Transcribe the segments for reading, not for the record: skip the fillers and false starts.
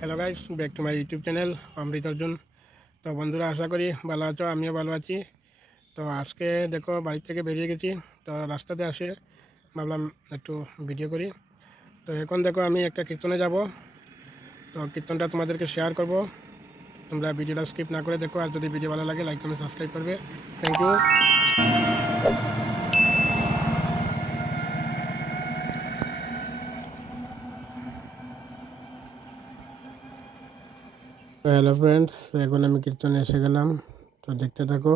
Hello guys, back to my YouTube channel Amrit Arjun. তো বন্ধুরা, আশা করি ভালো আছো, আমিও ভালো আছি। তো আজকে দেখো বাড়ি থেকে বেরিয়ে গেছি। তো রাস্তাতে আসে ভাবলাম একটু ভিডিও করি। তো এখন দেখো আমি একটা কীর্তনে যাব। তো কীর্তনটা তোমাদেরকে শেয়ার করব। তোমরা ভিডিওটা স্কিপ না করে দেখো, আর যদি ভিডিও ভালো লাগে লাইক কমেন্ট সাবস্ক্রাইব করবে। Thank you. তো হ্যালো ফ্রেন্ডস, এখন আমি কীর্তনে এসে গেলাম। তো দেখতে থাকো।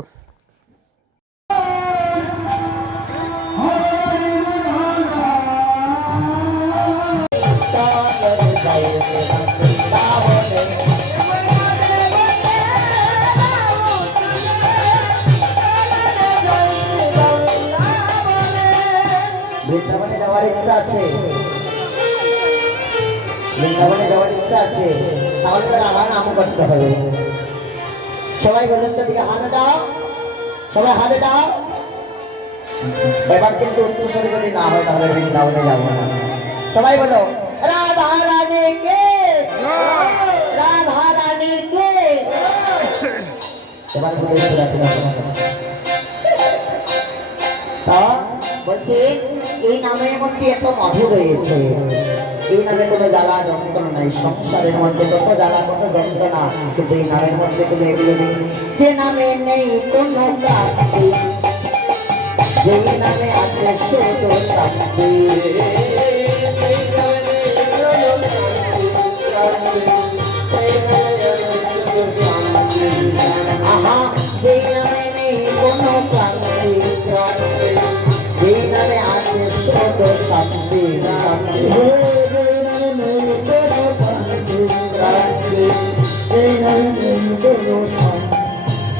বৃন্দাবনে যাওয়ার ইচ্ছা আছে, বৃন্দাবনে যাওয়ার ইচ্ছা আছে, তাহলে তো রাধা নাম করতে হবে। সবাই বলুন তো, দিকে হাতে দাও, সবাই হাতে দাও। এবার কিন্তু উচ্চস্বরে যদি না হয় তাহলে বৃন্দাবনে যাবো না। সবাই বলো রাধা রানী কে, রাধা রানী কে। এবার বলছি এই নামের মধ্যে এত মধু রয়েছে, এই নামে কোনো জ্বালা যন্ত্রণা নাই। সংসারের মধ্যে কত জ্বালা কত যন্ত্রণা, কিন্তু এই নামের মধ্যে কোনো এগুলো নেই। যে নামে নেই কোনো ক্লান্তি, যে নামে আছে শুধু শান্তি। আহা, যে নামে নেই কোনো ক্লান্তি, যে নামে আছে শুধু শান্তি।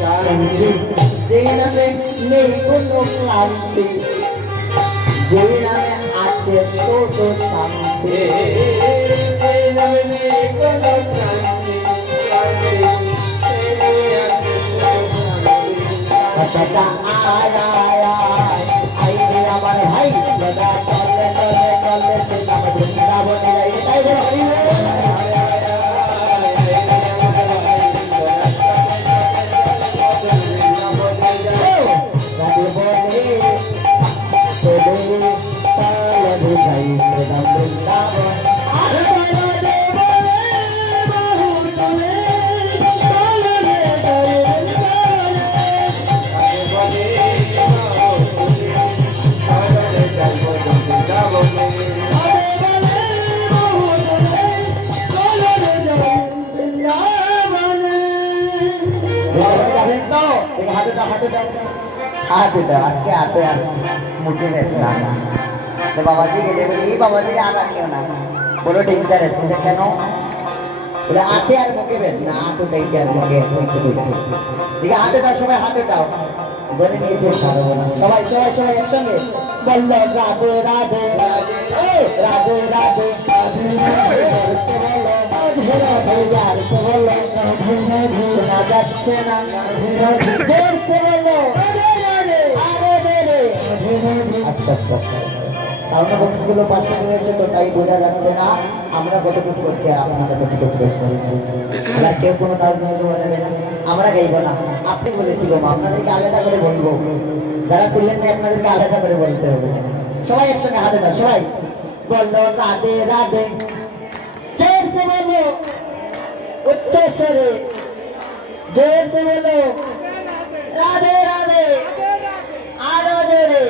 শান্তি যে নামে নেই কোনো ক্লান্তি, যে নামে আছে শুধু শান্তি। আমার ভাই দাদা চলে চলে চলে সে নাম বৃন্দাবনে যাই। তাই আজকে হাতে আর মুখে না। তো বাবাজি গেলে বলি এই বাবাজি আর আনিও না, বলো ডেঞ্জারাস। কেন? বলে হাতে আর মুখে বেদনা, হাতে ডেকে আর মুখে দিকে হাতে দাও, সবাই হাতে দাও। ধরে নিয়েছে সবাই সবাই সবাই একসঙ্গে বললো রাধে রাধে রাধে রাধে শোনা যাচ্ছে না, সাউন্ড বক্স গুলো পাশে রয়েছে তো তাই বোঝা যাচ্ছে না আমরা কতটুকু করছি আর আপনারা কতটুকু করছি। আমরা কেউ কোনো তার জন্য যাবে না, আমরা গাইবো না। আপনি বলেছিলাম আপনাদেরকে আলাদা করে বলবো, যারা তুললেন না আপনাদেরকে আলাদা করে বলতে হবে। সবাই একসঙ্গে হাতে দাও, সবাই বললো রাধে রাধে, জোরসে বলো উচ্চ স্বরে, জোরসে বলো রাধে রাধে, আরো জোরে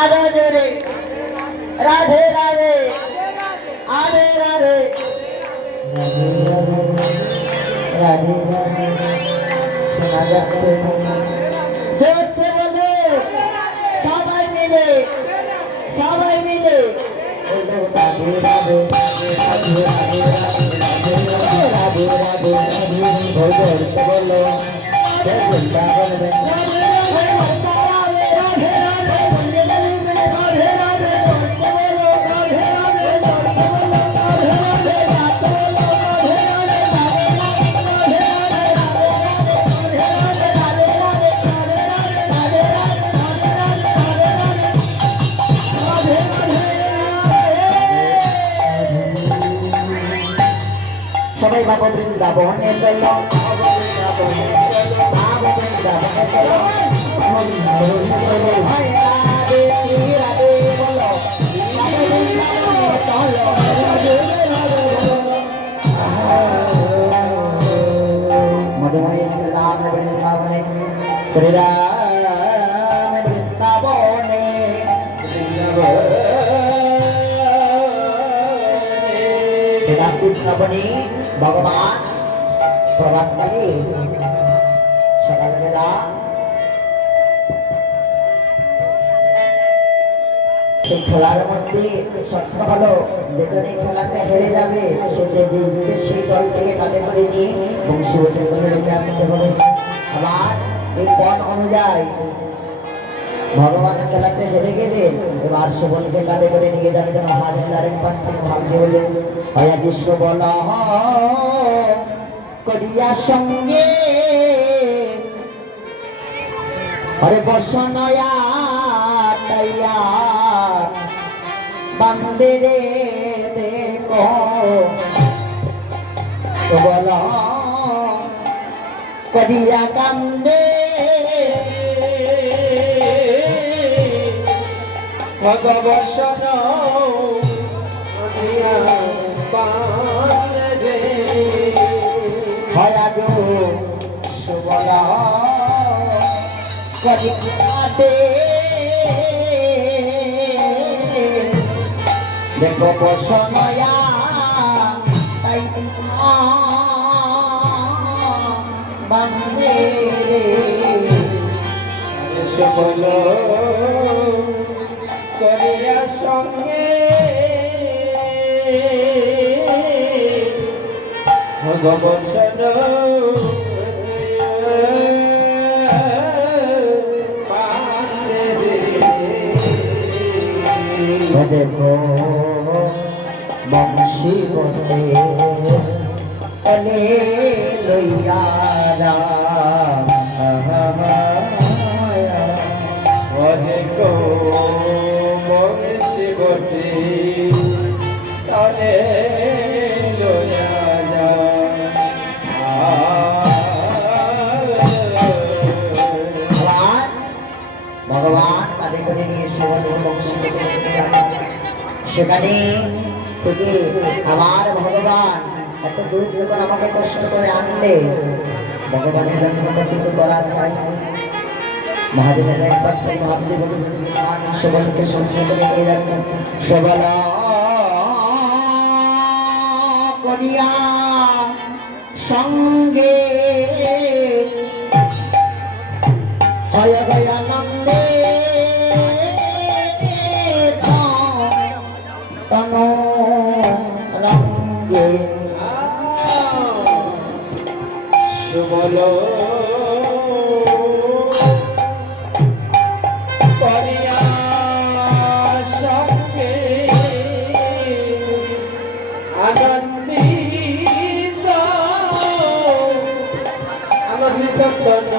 আরো জোরে রাধে রাধে, আরে রাধে রাধে রাধে শোনা যাচ্ছে। জোরসে বলো সবাই মিলে, সবাই মিলে রাধে রাধে রাধে রাধে রাধে রাধে রাধে জোরসে বলো সবাই বাবা বৃন্দাবনে চলো বাবা বৃন্দাবনে চলো হায় রাধে রাধে বলো বাবা বৃন্দাবনে চলো মধুময় শ্রীরাম বৃন্দাবনে শ্রীরাম বৃন্দাবনে শ্রীরাম বৃন্দাবনে ভগবান প্রভাতকালে সকালবেলা সেই খেলার মধ্যে শর্ত হলো যেজনে খেলাতে হেরে যাবে সে যে জিতবে সেই দলটিকে কাঁধে করে নিয়ে বংশীবটের দলে রেখে আসতে হবে। আবার এই পণ অনুযায়ী ভগবানের খেলাতে হেরে গেলে এবার সুবলকে কাঁধে করে নিয়ে যাচ্ছে মহাদেবের আরেক পাশ থেকে ভাবতে বলে হয়াজি সুবল করিয়া সঙ্গে হরে বসনয়া তাইয়া বান্দে রে দেখো সুবল করিয়া কান্দে ভগবসন বান্দে রে হয়া গো সুবল করিয়া দে দেখো বসনয়া তাই বান্দে রে সবল করিয়া সঙ্গে ভগবসন বান্দে রে দেখো বংশী বটে এলে লইয়া রাম অনেক বংশী বটে তলে লইয়া ভগবান তাদের করে নিয়ে সেখানে থেকে আমার ভগবান এত দূর যখন আমাকে কষ্ট করে আনলে ভগবানের জন্য আমাকে কিছু করা চাই। মহাদেবের এক পাশ থেকে মহাদেব সবলকে সঙ্গে করে নিয়ে যাচ্ছেন সবল করিয়া সঙ্গে হয় গয়ানন্দে তন রঙ্গে সুবল করিয়া সঙ্গে আনন্দিত আনন্দিত তন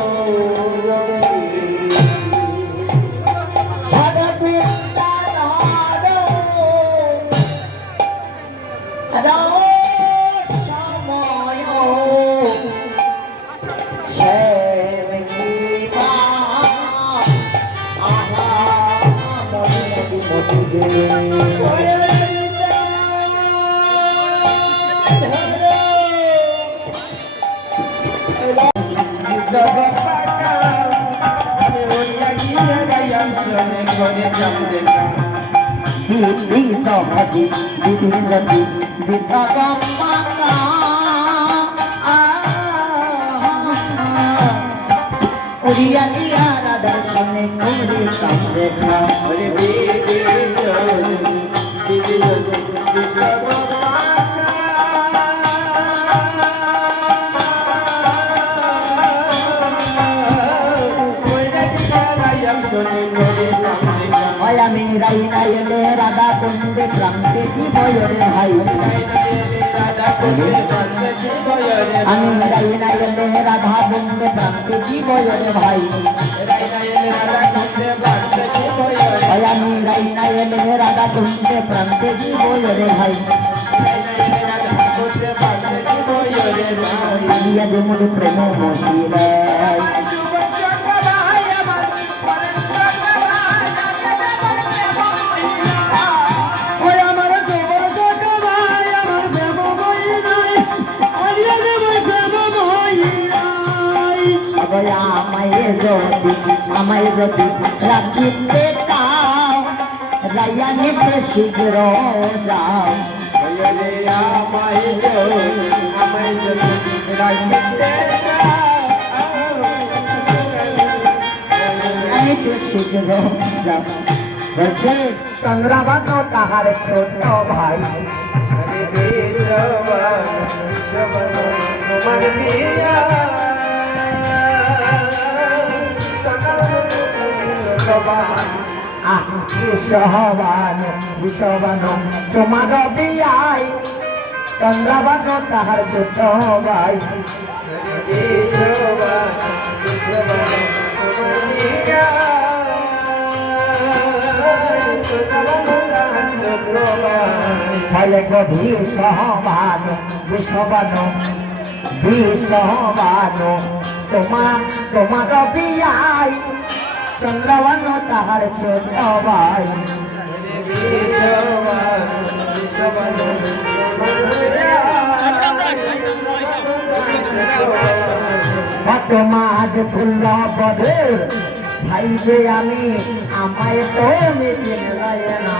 দর্শনে করে কাম দেখা আমি রাই নাইলে রাধা কুন্দে ক্রান্তি জীবরে ভাই আমি রাই নাইলে রাধা কুন্দে ক্রান্তি জীবরে ভাই আমি রাই নাইলে রাধা কুন্দে প্রান্তে জীবরে ভাই লাইয়া দে মনে প্রেম মহিলা আমায় যদি রাখিতে চাও রাইয়া নিতে শীঘ্র যাও নিতে শীঘ্র যাও বলছে চন্দ্রাবানো তাহার ছোট ভাই বিশ্ববান তোমার বিয়াই চন্দ্রাবান তাহার ছোট ভাই ফলে গভীর সহবান বিশ্ববান তোমার বিয়াই চন্দ্রবান তাহার ছোট ভাই তোমার ফুল্ল বধের ভাই যে আমি আমায় তো মেটে না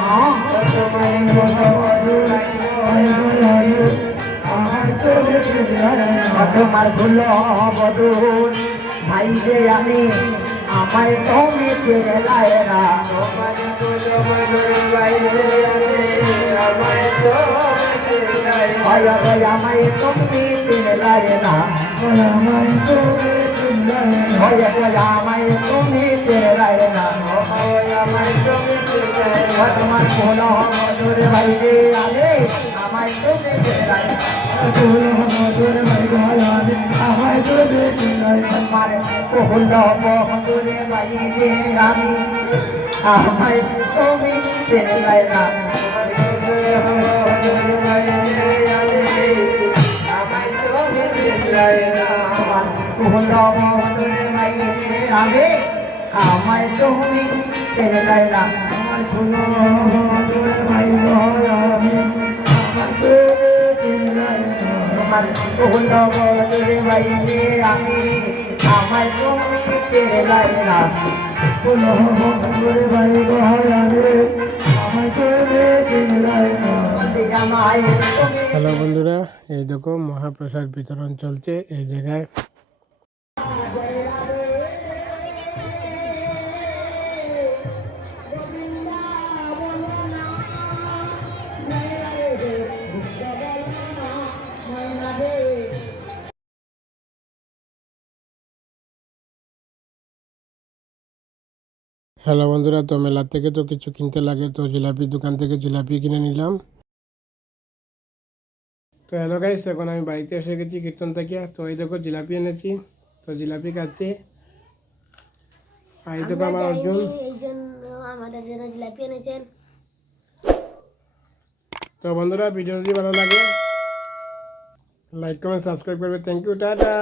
তোমার ফুল্ল বধুর ভাই যে আমি আমায় তো মেটে না আমায় তুমি পেলে না আমায় তুমি পেলে না তোমার কোনো মধুর ভাইরে আলে আমায় তুমি পেলে মধুর ভাই আমায় তুমি তোমার কোহল মধুরে ভাইরে আমি আমায় তুমি পেলে না আমায় তুমি ছেড়ে দেয় না আমার কোনো ভাই তোমার কোনো ভাইকে আমি আমায় তুমি ছেড়ে দেয় না কোনো ভাই হ্যালো বন্ধুরা, এই দেখো মহাপ্রসাদ বিতরণ চলছে এই জায়গায়। হ্যালো বন্ধুরা, তো মেলা থেকে তো কিছু কিনতে লাগে, তো জিলাপির দোকান থেকে জিলাপি কিনে নিলাম। তো হ্যালো গাইস, এখন আমি বাড়িতে এসে গেছি কীর্তন থেকে। তো এই দেখো জিলাপি এনেছি, তো জিলাপি খাচ্ছি। আর এই দেখো আমার অর্জুন, এই জন্য আমাদের জন্য জিলাপি এনেছেন। তো বন্ধুরা, ভিডিও যদি ভালো লাগে লাইক কমেন্ট সাবস্ক্রাইব করবে। Thank you, tata.